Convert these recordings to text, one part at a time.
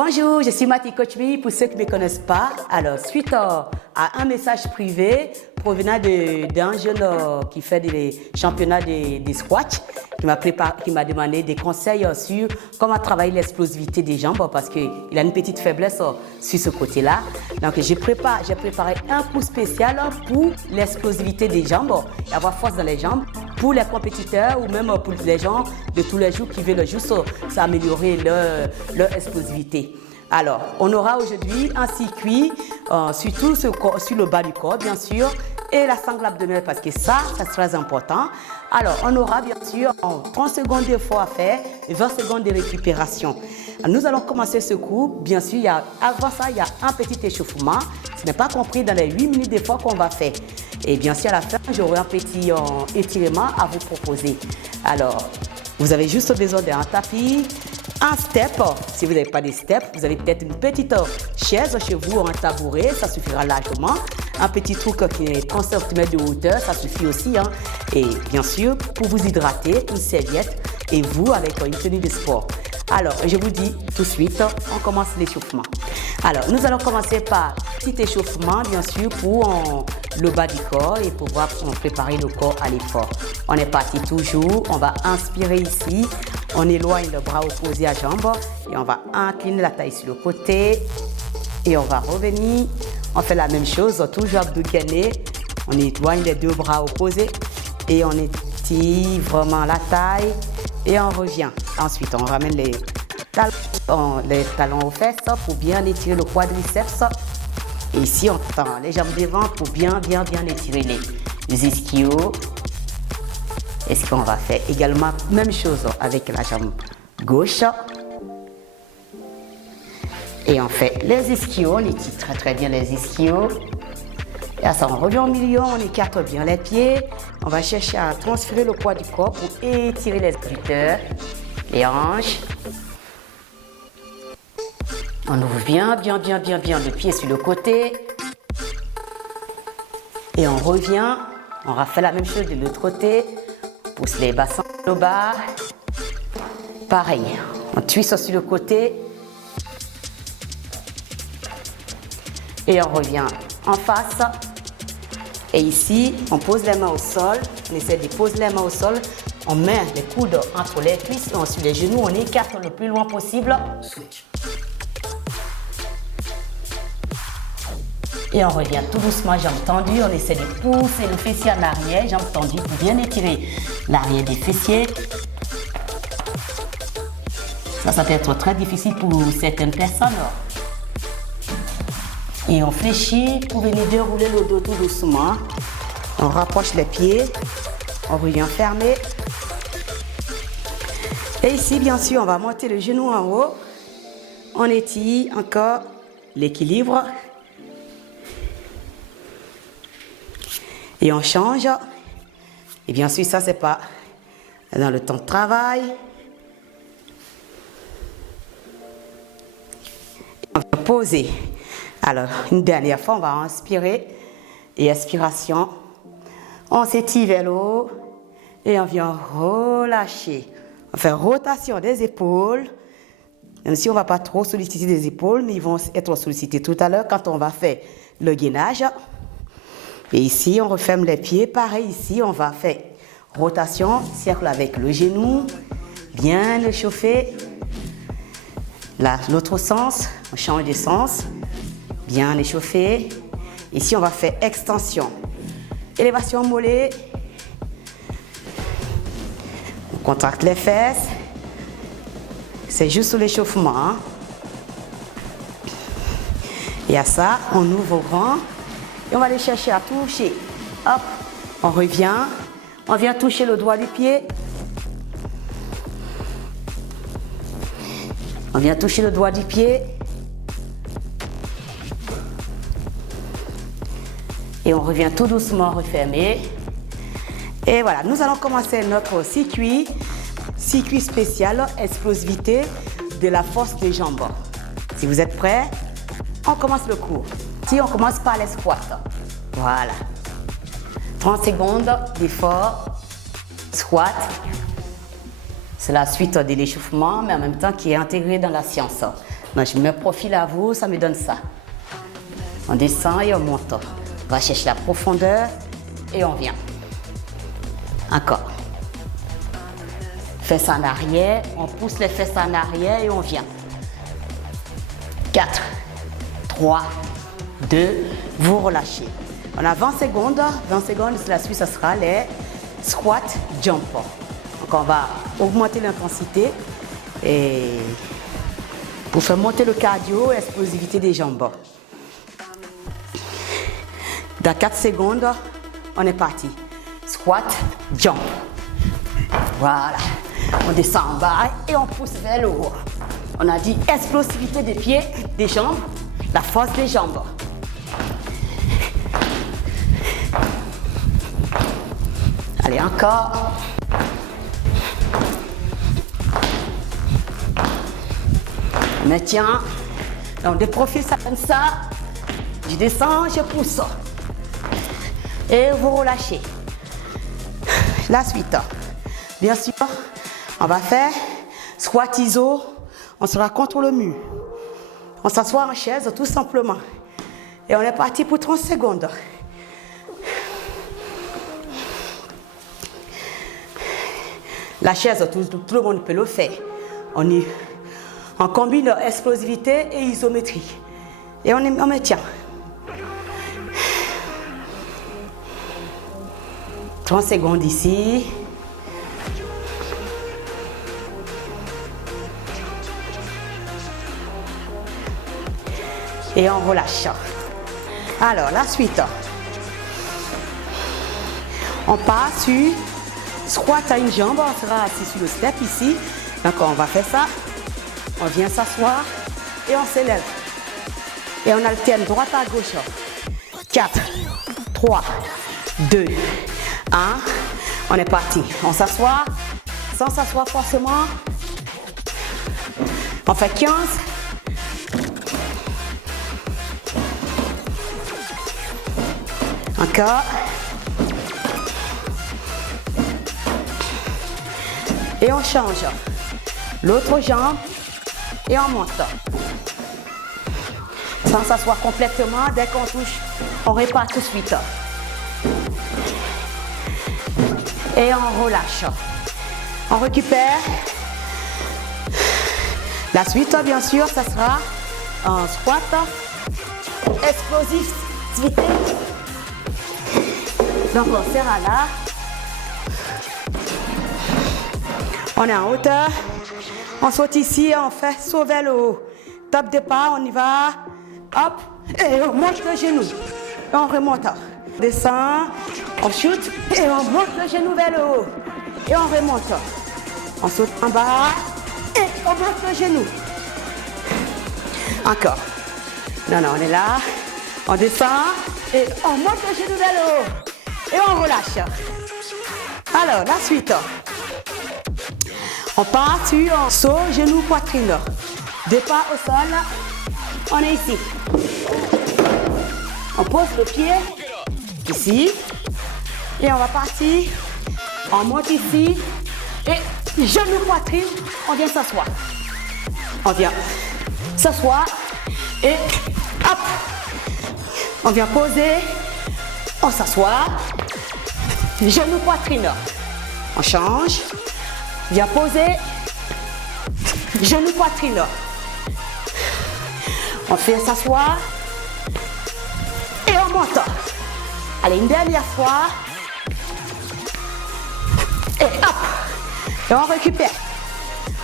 Bonjour, je suis Mati Coach Me. Pour ceux qui ne me connaissent pas, alors suite à un message privé provenant d'un jeune qui fait des championnats de squash, qui m'a demandé des conseils sur comment travailler l'explosivité des jambes parce qu'il a une petite faiblesse sur ce côté-là. Donc j'ai préparé un cours spécial pour l'explosivité des jambes et avoir force dans les jambes pour les compétiteurs ou même pour les gens de tous les jours qui veulent juste s'améliorer leur explosivité. Alors, on aura aujourd'hui un circuit sur le bas du corps, bien sûr, et la sangle abdominale parce que ça c'est très important. Alors, on aura bien sûr 30 secondes d'effort à faire et 20 secondes de récupération. Nous allons commencer ce cours. Bien sûr, avant ça, il y a un petit échauffement. Ce n'est pas compris dans les 8 minutes d'effort qu'on va faire. Et bien sûr, à la fin, j'aurai un petit étirement à vous proposer. Alors, vous avez juste besoin d'un tapis, un step. Si vous n'avez pas de step, vous avez peut-être une petite chaise chez vous, un tabouret, ça suffira largement. Un petit truc qui est 30 cm de hauteur, ça suffit aussi. Et bien sûr, pour vous hydrater, une serviette et vous avec une tenue de sport. Alors, je vous dis tout de suite, on commence l'échauffement. Alors, nous allons commencer par un petit échauffement, bien sûr, pour le bas du corps et pouvoir préparer le corps à l'effort. On est parti toujours, on va inspirer ici, on éloigne le bras opposé à jambe et on va incliner la taille sur le côté et on va revenir. On fait la même chose, toujours abdos gainés, on éloigne les deux bras opposés et on étire vraiment la taille et on revient. Ensuite, on ramène les talons aux fesses pour bien étirer le quadriceps. Et ici, on tend les jambes devant pour bien étirer les ischios. Et ce qu'on va faire également, même chose avec la jambe gauche. Et on fait les ischios, on étire très bien les ischios. Et à ça, on revient au milieu, on écarte bien les pieds. On va chercher à transférer le poids du corps pour étirer les adducteurs, les hanches. On ouvre bien le pied sur le côté. Et on revient, on refait la même chose de l'autre côté. On pousse les bassins au bas. Pareil, on twiste sur le côté. Et on revient en face. Et ici, on pose les mains au sol. On essaie de poser les mains au sol. On met les coudes entre les cuisses et ensuite les genoux. On écarte le plus loin possible. Switch. Et on revient tout doucement, jambes tendues. On essaie de pousser le fessier en arrière, jambes tendues pour bien étirer l'arrière des fessiers. Ça peut être très difficile pour certaines personnes. Et on fléchit pour venir dérouler le dos tout doucement. On rapproche les pieds. On revient fermer. Et ici, bien sûr, on va monter le genou en haut. On étire encore l'équilibre. Et on change. Et bien sûr, ça, c'est pas dans le temps de travail. On va poser. Alors, une dernière fois, on va inspirer et expiration. On s'étire vers le haut et on vient relâcher. On fait rotation des épaules. Même si on ne va pas trop solliciter les épaules, mais ils vont être sollicités tout à l'heure quand on va faire le gainage. Et ici, on referme les pieds. Pareil, ici, on va faire rotation, cercle avec le genou. Bien le chauffer. Là, l'autre sens, on change de sens. Bien échauffé. Ici, on va faire extension. Élévation mollet. On contracte les fesses. C'est juste l'échauffement. Et à ça, on ouvre grand. Et on va aller chercher à toucher. Hop, on revient. On vient toucher le doigt du pied. On vient toucher le doigt du pied. Et on revient tout doucement refermer. Et voilà, nous allons commencer notre circuit spécial explosivité de la force des jambes. Si vous êtes prêts, on commence le cours. Si on commence par les squats. Voilà. 30 secondes d'effort, squat. C'est la suite de l'échauffement, mais en même temps qui est intégré dans la science. Donc, je me profile à vous, ça me donne ça. On descend et on monte. On va chercher la profondeur et on vient. Encore. Fesses en arrière, on pousse les fesses en arrière et on vient. 4, 3, 2, vous relâchez. On a 20 secondes. 20 secondes, la suite, ce sera les squat jump. Donc on va augmenter l'intensité et pour faire monter le cardio et l'explosivité des jambes. Dans 4 secondes, on est parti. Squat, jump. Voilà. On descend en bas et on pousse vers le haut. On a dit explosivité des pieds, des jambes, la force des jambes. Allez, encore. On maintient. Donc, de profil, ça donne ça. Je descends, je pousse. Et vous relâchez. La suite. Bien sûr, on va faire squat iso. On sera contre le mur. On s'assoit en chaise tout simplement. Et on est parti pour 30 secondes. La chaise, tout le monde peut le faire. On combine explosivité et isométrie. Et on maintient. 30 secondes ici. Et on relâche. Alors, la suite. On part sur squat à une jambe. On sera assis sur le step ici. Donc, on va faire ça. On vient s'asseoir et on s'élève. Et on alterne droite à gauche. 4, 3, 2, 1. On est parti. On s'assoit sans s'asseoir forcément. On fait 15. Encore. Et on change. L'autre jambe et on monte. Sans s'asseoir complètement, dès qu'on touche, on répare tout de suite. Et on relâche. On récupère. La suite, bien sûr, ça sera un squat. Explosivité. Donc on serre à là. On est en hauteur. On saute ici, on fait saut vers le haut. Top départ, on y va. Hop. Et on monte le genou. Et on remonte. On descend. On shoot. Et on monte le genou vers le haut. Et on remonte. On saute en bas. Et on monte le genou. Encore. Non, on est là. On descend. Et on monte le genou vers le haut. Et on relâche. Alors, la suite. On part sur un saut, genou, poitrine. Départ au sol. On est ici. On pose le pied ici. Et on va partir. On monte ici. Et genou, poitrine. On vient s'asseoir. On vient s'asseoir. Et hop. On vient poser. On s'assoit. Genou, poitrine. On change. Viens poser. Genou, poitrine. On fait s'asseoir. Et on monte. Allez, une dernière fois. Et hop. Et on récupère.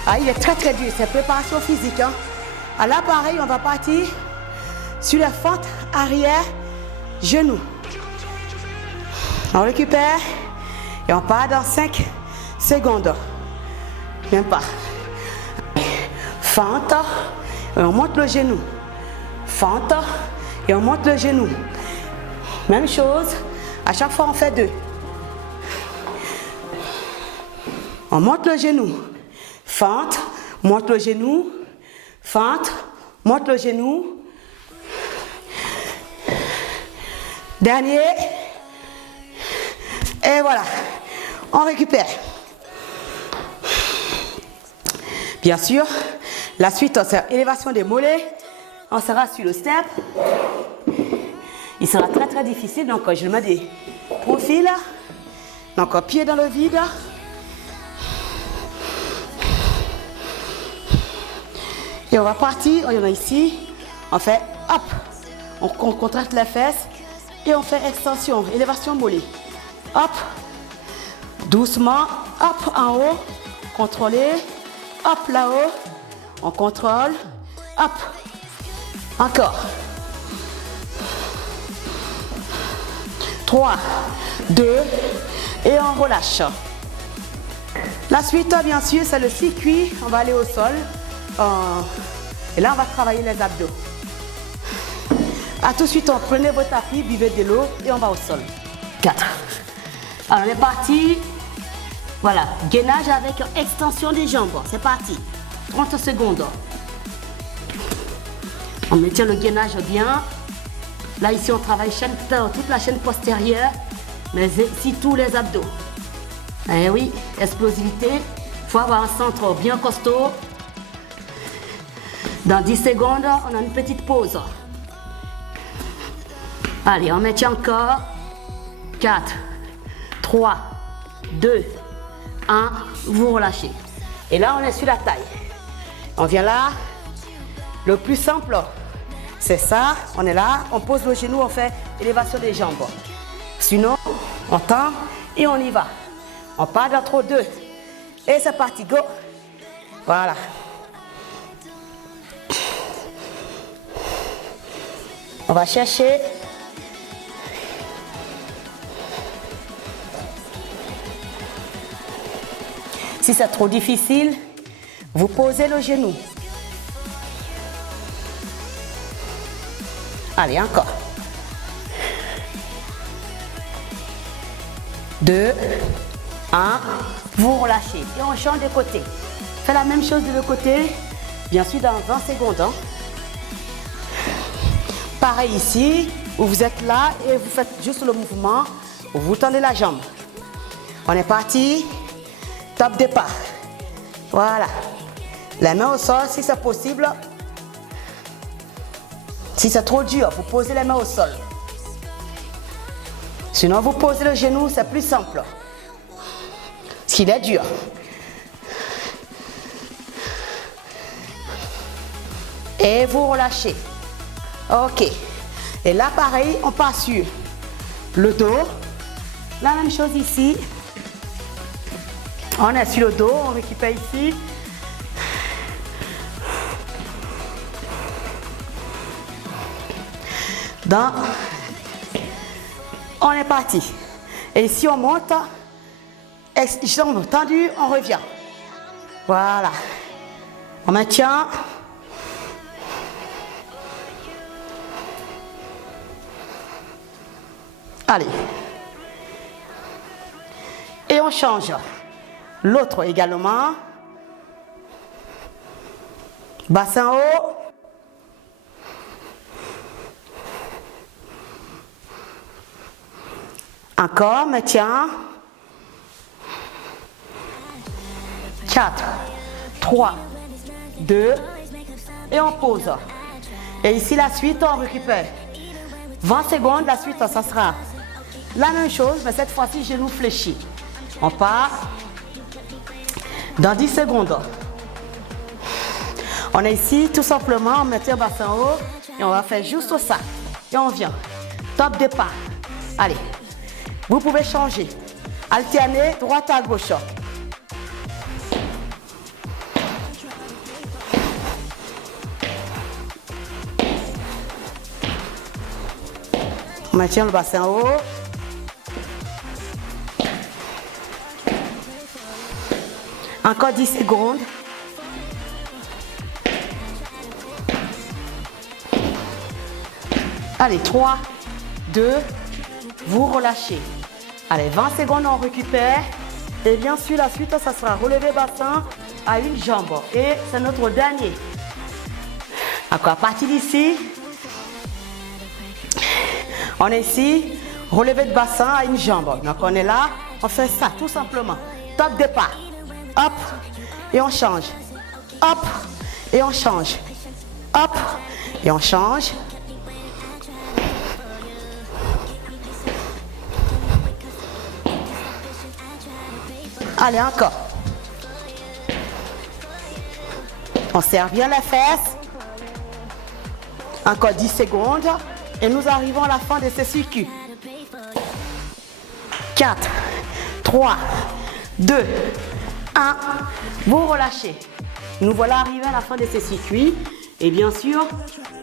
Ah, il est très très dur. C'est préparation physique. Hein. À là, pareil, on va partir sur la fente arrière. Genou. On récupère et on part dans 5 secondes. Même pas. Fente et on monte le genou. Fente et on monte le genou. Même chose. À chaque fois, on fait 2. On monte le genou. Fente, monte le genou. Fente, monte le genou. Dernier. Et voilà. On récupère. Bien sûr, La suite, c'est élévation des mollets. On sera sur le step. Il sera très très difficile, donc je le mets des profils. Donc pied dans le vide. Et on va partir, il y en a ici. On fait hop, on contracte les fesses et on fait extension, élévation mollet. Hop, doucement, hop en haut, contrôler, hop là-haut, on contrôle, hop, encore. 3, 2, et on relâche. La suite, bien sûr, c'est le circuit. On va aller au sol. Et là, on va travailler les abdos. À tout de suite, on prenez votre tapis, buvez de l'eau et on va au sol. 4. Alors, on est parti. Voilà, gainage avec extension des jambes. C'est parti. 30 secondes. On maintient le gainage bien. Là, ici, on travaille toute la chaîne postérieure, mais ici, tous les abdos. Eh oui, explosivité. Il faut avoir un centre bien costaud. Dans 10 secondes, on a une petite pause. Allez, on maintient encore. 4, 3, 2, 1. Vous relâchez. Et là, on est sur la taille. On vient là. Le plus simple, c'est ça. On est là. On pose le genou, on fait élévation des jambes. Sinon, on tend et on y va. On part d'entre deux. Et c'est parti, go. Voilà. On va chercher. Si c'est trop difficile, vous posez le genou. Allez, encore. 2, 1, vous relâchez. Et on change de côté. Faites la même chose de l'autre côté, bien sûr dans 20 secondes. Hein. Pareil ici, où vous êtes là et vous faites juste le mouvement, vous tendez la jambe. On est parti, top départ. Voilà. Les mains au sol si c'est possible. Si c'est trop dur, vous posez les mains au sol. Sinon, vous posez le genou, c'est plus simple. S'il est dur. Et vous relâchez. Ok. Et là, pareil, on passe sur le dos. La même chose ici. On est sur le dos, on récupère ici. On est parti. Et ici, on monte. Jambes tendues, on revient. Voilà. On maintient. Allez. Et on change. L'autre également. Bassin haut. Encore, maintien. 4, 3, 2, et on pose. Et ici, la suite, on récupère. 20 secondes, la suite, ça sera la même chose, mais cette fois-ci, genou fléchi. On part. Dans 10 secondes. On est ici, tout simplement, on met un bassin haut et on va faire juste ça. Et on vient. Top départ. Allez. Vous pouvez changer. Alterner droite à gauche. On maintient le bassin haut. Encore 10 secondes. Allez, 3, 2, vous relâchez. Allez, 20 secondes, on récupère. Et bien sûr, la suite, ça sera relever bassin à une jambe. Et c'est notre dernier. Encore à partir d'ici, on est ici, relever de bassin à une jambe. Donc on est là, on fait ça tout simplement. Top départ. Hop, et on change. Hop, Et on change. Hop. Et on change. Allez, encore. On serre bien la fesse. Encore 10 secondes. Et nous arrivons à la fin de ce circuit. 4, 3, 2, 1. Vous relâchez. Nous voilà arrivés à la fin de ce circuit. Et bien sûr,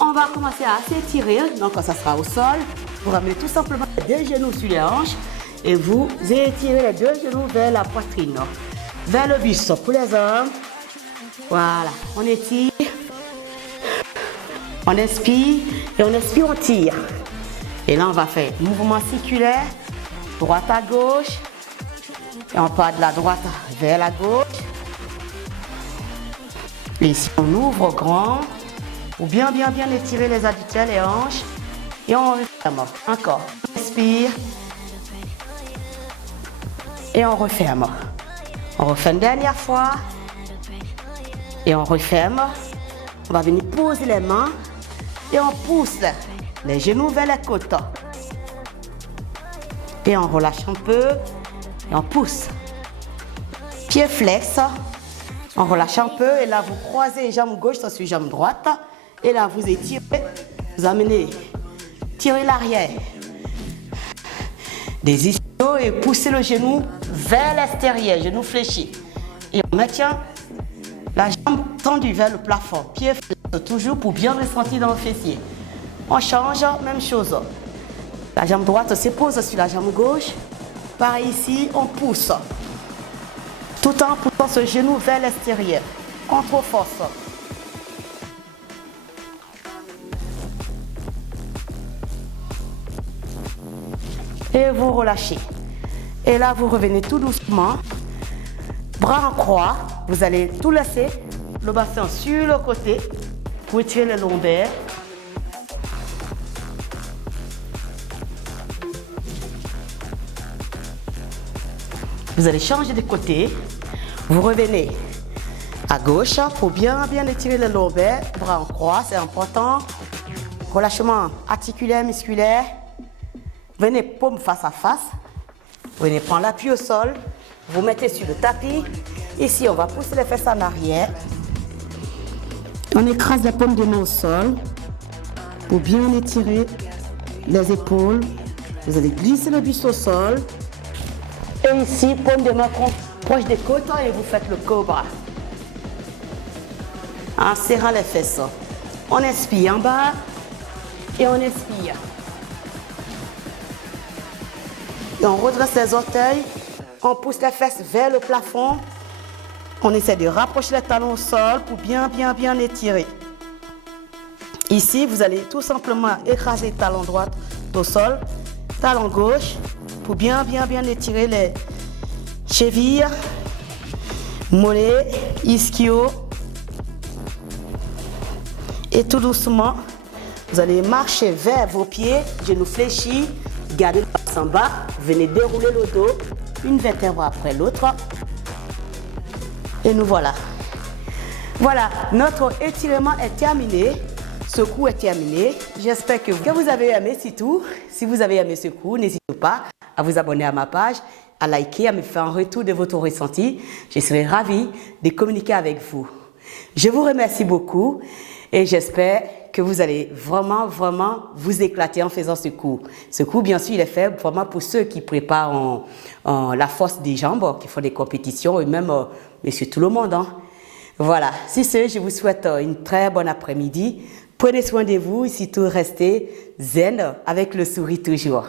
on va commencer à s'étirer. Donc, quand ça sera au sol, vous ramenez tout simplement les deux genoux sur les hanches. Et vous étirez les deux genoux vers la poitrine. Vers le buste pour les hommes. Voilà, on étire. On inspire et on expire, on tire. Et là, on va faire mouvement circulaire, droite à gauche. Et on part de la droite vers la gauche. Et ici, on ouvre grand. Pour bien étirer les adducteurs, les hanches. Et on referme. Encore. On inspire. Et on referme. On refait une dernière fois. Et on referme. On va venir poser les mains. Et on pousse les genoux vers les côtes. Et on relâche un peu. Et on pousse. Pied flex. On relâche un peu. Et là, vous croisez jambe gauche sur jambe droite. Et là, vous étirez. Vous amenez. Tirez l'arrière des ischios et poussez le genou vers l'extérieur. Genou fléchi. Et on maintient la jambe tendue vers le plafond. Pied flex toujours pour bien ressentir dans le fessier. On change, même chose. La jambe droite se pose sur la jambe gauche. Pareil ici, on pousse. Tout en poussant ce genou vers l'extérieur. Contre force. Et vous relâchez. Et là, vous revenez tout doucement. Bras en croix. Vous allez tout laisser. Le bassin sur le côté. Pour étirer les lombaires. Vous allez changer de côté. Vous revenez à gauche pour bien étirer les lombaires. Bras en croix, c'est important. Relâchement articulaire, musculaire. Venez paume face à face. Venez prendre l'appui au sol. Vous mettez sur le tapis. Ici, on va pousser les fesses en arrière. On écrase les paumes de main au sol pour bien étirer les épaules. Vous allez glisser le buste au sol. Et ici, paume de main proche des côtes et vous faites le cobra. En serrant les fesses. On inspire en bas et on expire. Et on redresse les orteils. On pousse les fesses vers le plafond. On essaie de rapprocher les talons au sol pour bien étirer. Ici, vous allez tout simplement écraser le talon droit au sol, talon gauche, pour bien étirer les chevilles, mollets, ischio. Et tout doucement, vous allez marcher vers vos pieds, genoux fléchis, gardez le bassin bas, venez dérouler le dos, une vertèbre après l'autre. Et nous voilà. Voilà, notre étirement est terminé. Ce cours est terminé. J'espère que vous avez aimé, c'est tout. Si vous avez aimé ce cours, n'hésitez pas à vous abonner à ma page, à liker, à me faire un retour de votre ressenti. Je serai ravie de communiquer avec vous. Je vous remercie beaucoup et j'espère que vous allez vraiment vous éclater en faisant ce cours. Ce cours, bien sûr, il est fait vraiment pour ceux qui préparent la force des jambes, qui font des compétitions et même, monsieur, tout le monde. Hein. Voilà. Si ce, je vous souhaite une très bonne après-midi. Prenez soin de vous et surtout restez zen avec le sourire toujours.